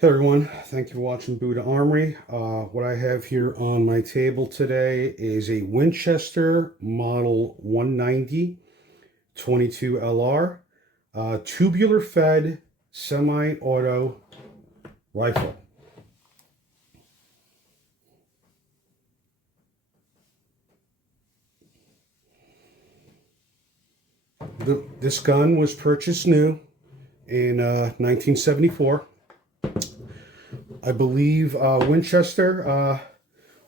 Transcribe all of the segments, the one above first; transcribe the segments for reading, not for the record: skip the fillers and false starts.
Hey everyone, thank you for watching Buddha Armory. What I have here on my table today is a Winchester Model 190 22 LR tubular fed semi-auto rifle. This gun was purchased new in 1974. I believe Winchester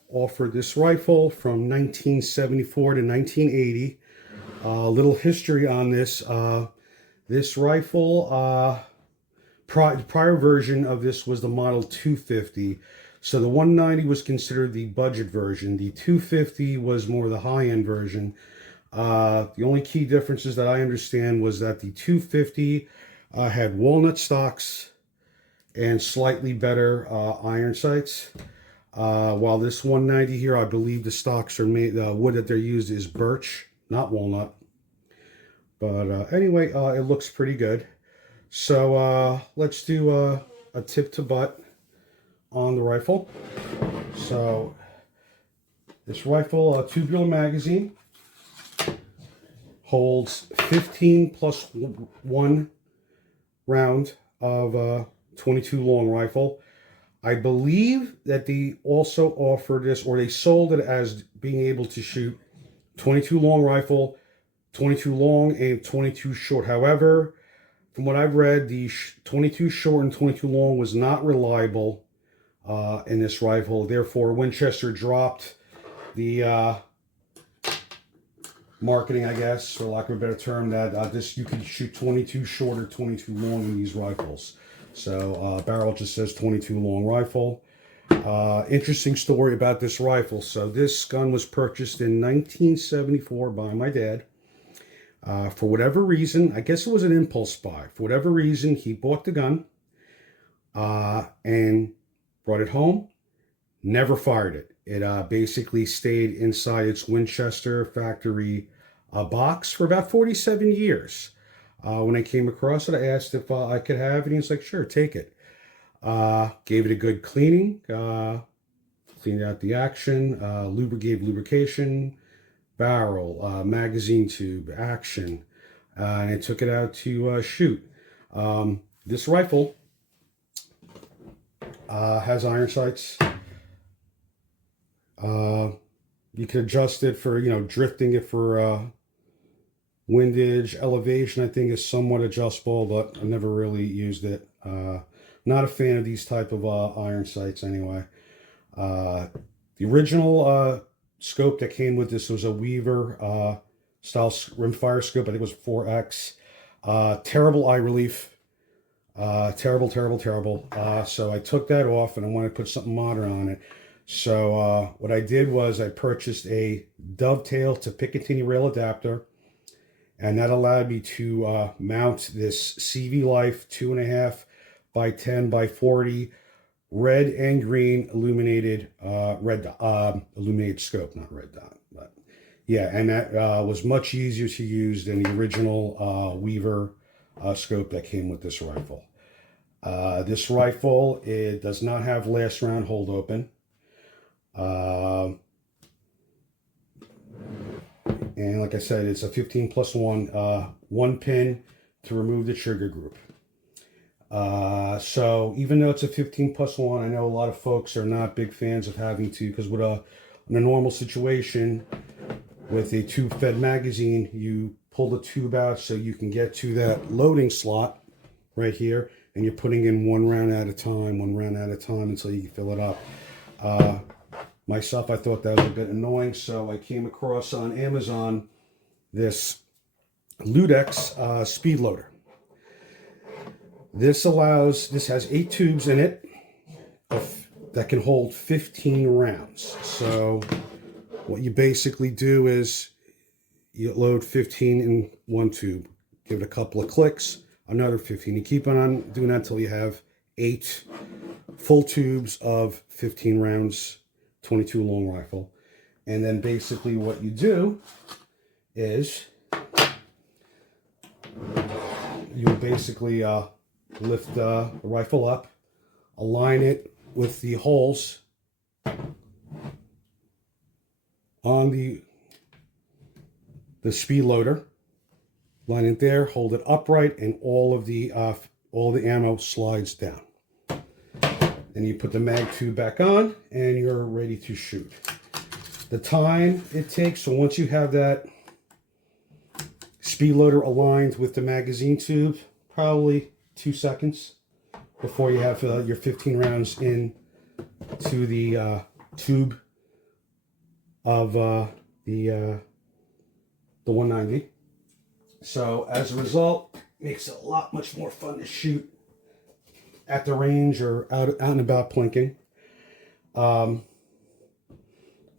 offered this rifle from 1974 to 1980. A little history on this. This rifle, prior version of this was the Model 250. So the 190 was considered the budget version. The 250 was more the high-end version. The only key differences that I understand was that the 250 had walnut stocks and slightly better iron sights. While this 190 here, I believe the stocks are made, the wood that they're used is birch, not walnut. But anyway, it looks pretty good. So let's do a tip to butt on the rifle. So this rifle, a tubular magazine, holds 15 plus 1 round of 22 long rifle. I believe that they also offered this, or they sold it as being able to shoot 22 long rifle, 22 long, and 22 short. However, from what I've read, the 22 short and 22 long was not reliable in this rifle. Therefore, Winchester dropped the marketing, I guess, for lack of a better term, that this you could shoot 22 short or 22 long in these rifles. So barrel just says 22 long rifle. Interesting story about this rifle. So this gun was purchased in 1974 by my dad. For whatever reason, I guess it was an impulse buy. For whatever reason, he bought the gun and brought it home. Never fired it. It basically stayed inside its Winchester factory box for about 47 years. When I came across it, I asked if I could have it. He's like, sure, take it. Gave it a good cleaning. Cleaned out the action. Gave lubrication. Barrel, magazine tube, action. And I took it out to shoot. This rifle has iron sights. You can adjust it for, drifting it for windage. Elevation, I think, is somewhat adjustable, but I never really used it. Not a fan of these type of iron sights anyway. The original scope that came with this was a Weaver style rimfire scope. I think it was 4X. Terrible eye relief. Terrible. So I took that off and I wanted to put something modern on it. So what I did was I purchased a dovetail to Picatinny rail adapter, and that allowed me to mount this CV Life 2.5 by 10 by 40 red and green illuminated illuminated scope, not red dot, but yeah, and that was much easier to use than the original Weaver scope that came with this rifle. This rifle, it does not have last round hold open. And like I said, it's a 15 plus 1, one pin to remove the trigger group. So even though it's a 15 plus 1, I know a lot of folks are not big fans of having to, because in a normal situation with a tube fed magazine, you pull the tube out so you can get to that loading slot right here, and you're putting in one round at a time until you can fill it up. Myself, I thought that was a bit annoying, so I came across on Amazon this Ludex speed loader. This has 8 tubes in it that can hold 15 rounds. So what you basically do is you load 15 in one tube, give it a couple of clicks, another 15. You keep on doing that until you have 8 full tubes of 15 rounds, 22 long rifle. And then basically what you do is you basically lift the rifle up, align it with the holes on the speed loader. Line it there, hold it upright, and all the ammo slides down. Then you put the mag tube back on, and you're ready to shoot. The time it takes, so once you have that speed loader aligned with the magazine tube, probably 2 seconds before you have your 15 rounds in to the tube of the 190. So as a result, it makes it a lot much more fun to shoot at the range or out and about plinking. What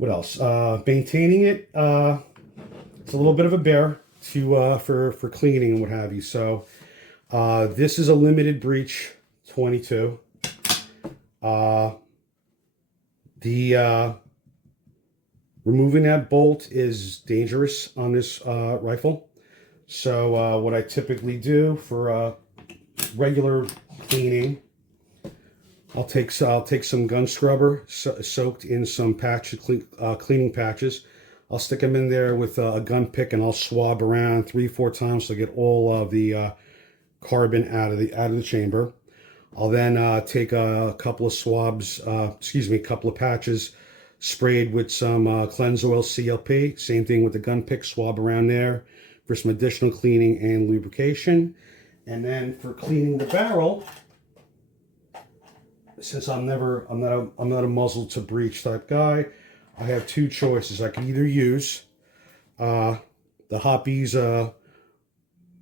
else? Maintaining it, it's a little bit of a bear to for cleaning and what have you. So this is a limited breech 22. Removing that bolt is dangerous on this rifle. So what I typically do for regular cleaning, I'll take some gun scrubber soaked in some cleaning patches. I'll stick them in there with a gun pick, and I'll swab around 3-4 times to get all of the carbon out of the chamber. I'll then take a couple of swabs, a couple of patches sprayed with some Cleanse Oil CLP. Same thing with the gun pick, swab around there for some additional cleaning and lubrication. And then for cleaning the barrel, since I'm not a muzzle to breech type guy, I have two choices. I can either use the Hoppe's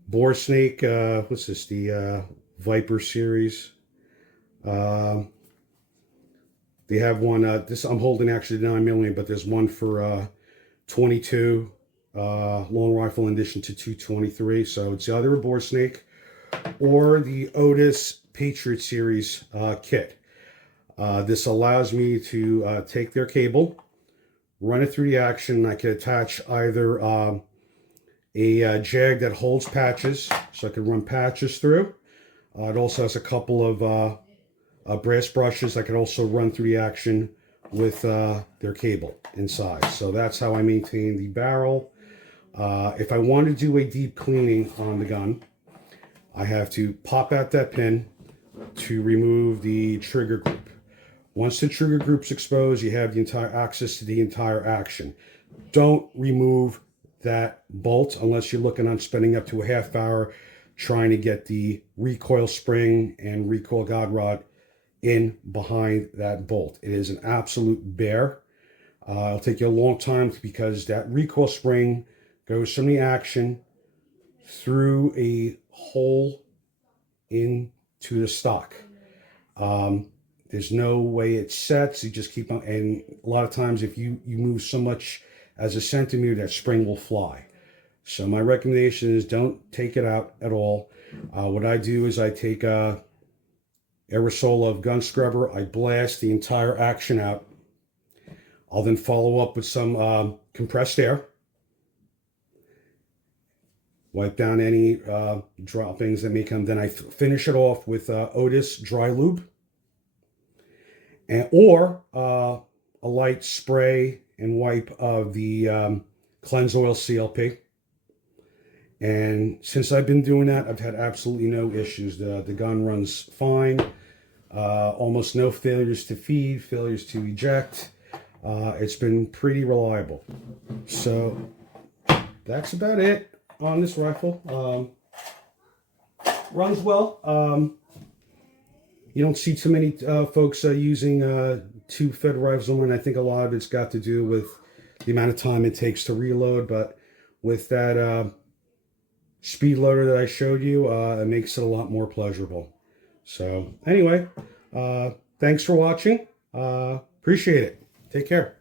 bore snake, what's this, the Viper series. They have one, this I'm holding actually 9mm, but there's one for 22 long rifle in addition to 223. So it's either a bore snake or the Otis Patriot series kit. This allows me to take their cable, run it through the action. I can attach either a jag that holds patches, so I can run patches through. It also has a couple of brass brushes I can also run through the action with their cable inside. So that's how I maintain the barrel. If I want to do a deep cleaning on the gun, I have to pop out that pin to remove the trigger group. Once the trigger group's exposed, you have the entire access to the entire action. Don't remove that bolt unless you're looking on spending up to a half hour trying to get the recoil spring and recoil guide rod in behind that bolt. It is an absolute bear. It'll take you a long time because that recoil spring goes from the action through a hole into the stock. There's no way it sets. You just keep on, and a lot of times if you move so much as a centimeter, that spring will fly. So my recommendation is don't take it out at all. What I do is I take aerosol of gun scrubber. I blast the entire action out. I'll then follow up with some compressed air. Wipe down any droppings that may come. Then I finish it off with Otis dry lube, or a light spray and wipe of the Cleanse Oil CLP. And since I've been doing that, I've had absolutely no issues. The gun runs fine. Almost no failures to feed, failures to eject. It's been pretty reliable. So that's about it on this rifle. Runs well. You don't see too many folks using tube-fed rifles, and I think a lot of it's got to do with the amount of time it takes to reload. But with that speed loader that I showed you, it makes it a lot more pleasurable. So anyway, thanks for watching. Appreciate it. Take care.